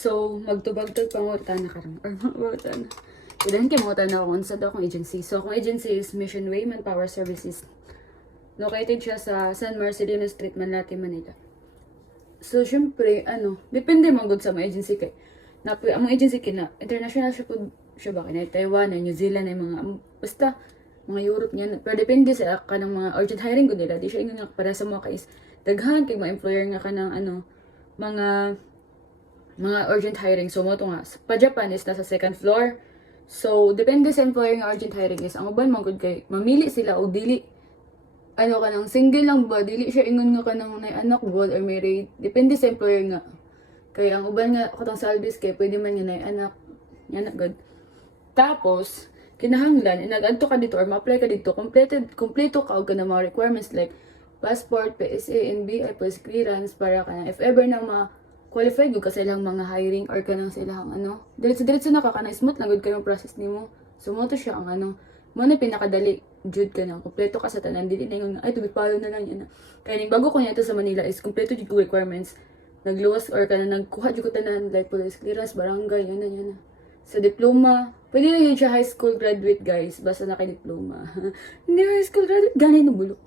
So, magtubag-tug pangutan na karon. Or pangutan. Ilan kay mo na kung sa daw akong agency. So, akong agency is Mission Way Manpower Services. Located siya sa San Marcelino Street, Manlati, Manila. So, syempre, depende man gud sa mga agency kay. Ang mga agency kina, international siya ba kina Taiwan, New Zealand, ay mga, basta, mga Europe niyan. Pero depende sa kanang mga urgent hiring gud nila. Di siya ingon nga para sa mga kais. Daghan kay mga employer nga kanang mga urgent hiring. So, mo to nga. Pa Japan is nasa second floor. So, depende sa employer nga urgent hiring is, ang uban man gud kay, mamili sila o dili kanang single lang ba, dili siya ingon nga kanang nay anak god or married, depende sa employer nga. Kaya ang uban nga katong salbis kay pwede man nga nay anak god. Tapos kinahanglan nag-adto ka dito or ma-apply ka dito, kompleto ka og kanang mga requirements like passport, PSA, NBI, police clearance para kanang if ever na ma-qualify gud ka sa ilang mga hiring or kanang sa ilang diretso na ka kanang smooth lang gud kayo process nimo. So mo to siya ang mo na pinakadali jud ka na kompleto ka sa tanan, dili na yung ay tubig-palo na lang yan. Kaya ning bago ko niya sa Manila is kompleto jud ko requirements, nagluwas or kana nagkuha jud ko tanan like police clearance, barangay, yan na. Sa diploma, pwede na yun siya high school graduate guys, basta naka-diploma. Hindi high school graduate, ganay no bulok.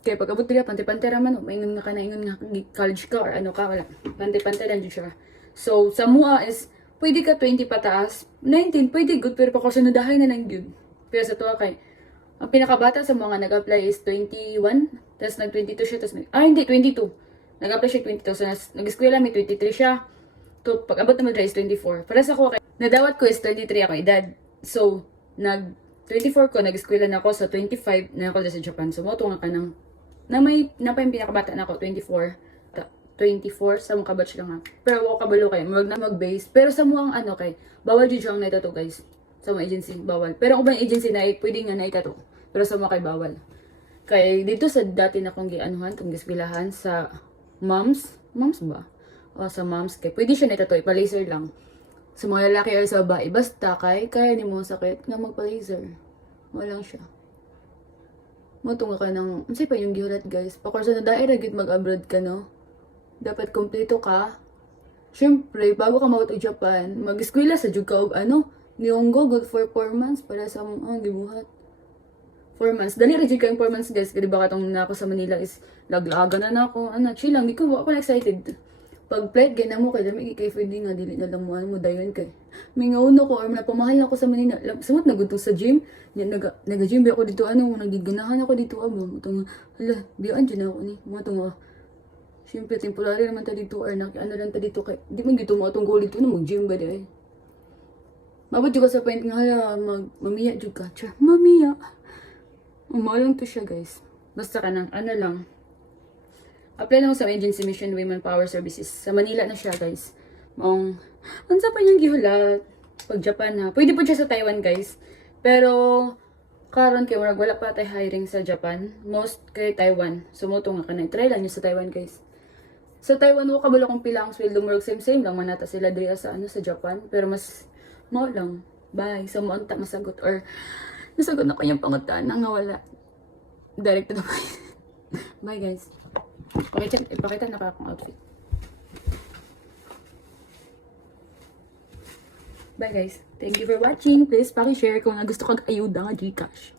Kaya pag abot nila, pante-pante raman, maingon nga ka na, ingon nga college ka or ka, wala. Pante-pante lang jud siya. So, sa MUA is, pwede ka 20 pataas, 19, pwede good, pero pakasunadahay na lang yun. Pero sa tuwa kay, ang pinakabata sa mga nag-apply is 21, tapos nag-22 siya, tapos hindi, 22. Nag-apply siya 22, so nag-eskwela may 23 siya. To, pag abot naman is 24. Para sa ko, nadawat ko is 23 ako edad. So, nag-24 ko, nag-eskwela na ako sa 25 na ako sa Japan. So, mo nga ka ng, na yung pinakabata na ako, 24 sa mga kabatch lang ha. Pero ako kabalo kayo, mag-base. Pero sa mga kay, bawal dito ang naito to guys. Sa mga agency, bawal. Pero kung ba agency na pwede nga na ikato. Pero sa mga kay bawal. Kaya dito sa dati na kong kong gisbilahan sa moms ba? O sa moms kay pwede siya na ikato, ipa-laser lang. Sa mga lalaki or sa babae, basta kaya ni mo sakit nga magpa-laser. Walang siya. Matunga ka ng, ano pa yung gihulat guys? Pakursa na daira gid mag-abroad ka no? Dapat kompleto ka. Siyempre, bago ka mawat og Japan, mag-eskwela sa jud ka og Niyonggo, good for 4 months para sa gibuhat. 4 months. Dali rin ka yung 4 months guys. Kasi diba katong na ako sa Manila is laglaga na ako. Chill lang. Di ko ako excited. Pag flight, gana mo kay dami kay pwede nga dili na lang mo dayon kay. May ngauno ko or napamahal na ako sa Manila. Sumot na gudto sa gym. Nag-gym ako dito nagiganahan ako dito Mutong hala, biyaan dyan ako ni. Mutong siyempre temporary naman ta dito or lang ta dito kay. Di man gito mo atong goal dito na mag-gym ba di. Mabot juga sa point nga hala, mamiya juga. Mamiya. Umalang to siya guys. Basta ka ng lang. Apply lang sa agency Mission Women Power Services. Sa Manila na siya guys. Ang sa pa niyang gihulat. Pag Japan na. Pwede po siya sa Taiwan guys. Pero karon kay wala pa tayo hiring sa Japan. Most kay Taiwan. Sumuto nga ka na. Try lang niyo sa Taiwan guys. Sa Taiwan mo kabalo kung pila ang sweldo mo same lang manata sila diri sa sa Japan. Pero mas mo lang. Bye. So, mo anta masagot or nasagot na ko yung pangutana nga wala. Direct to the point. Bye guys. Ipakita na ka akong outfit. Bye guys. Thank you for watching. Please paki-share kung gusto kag ayuda nga Gcash.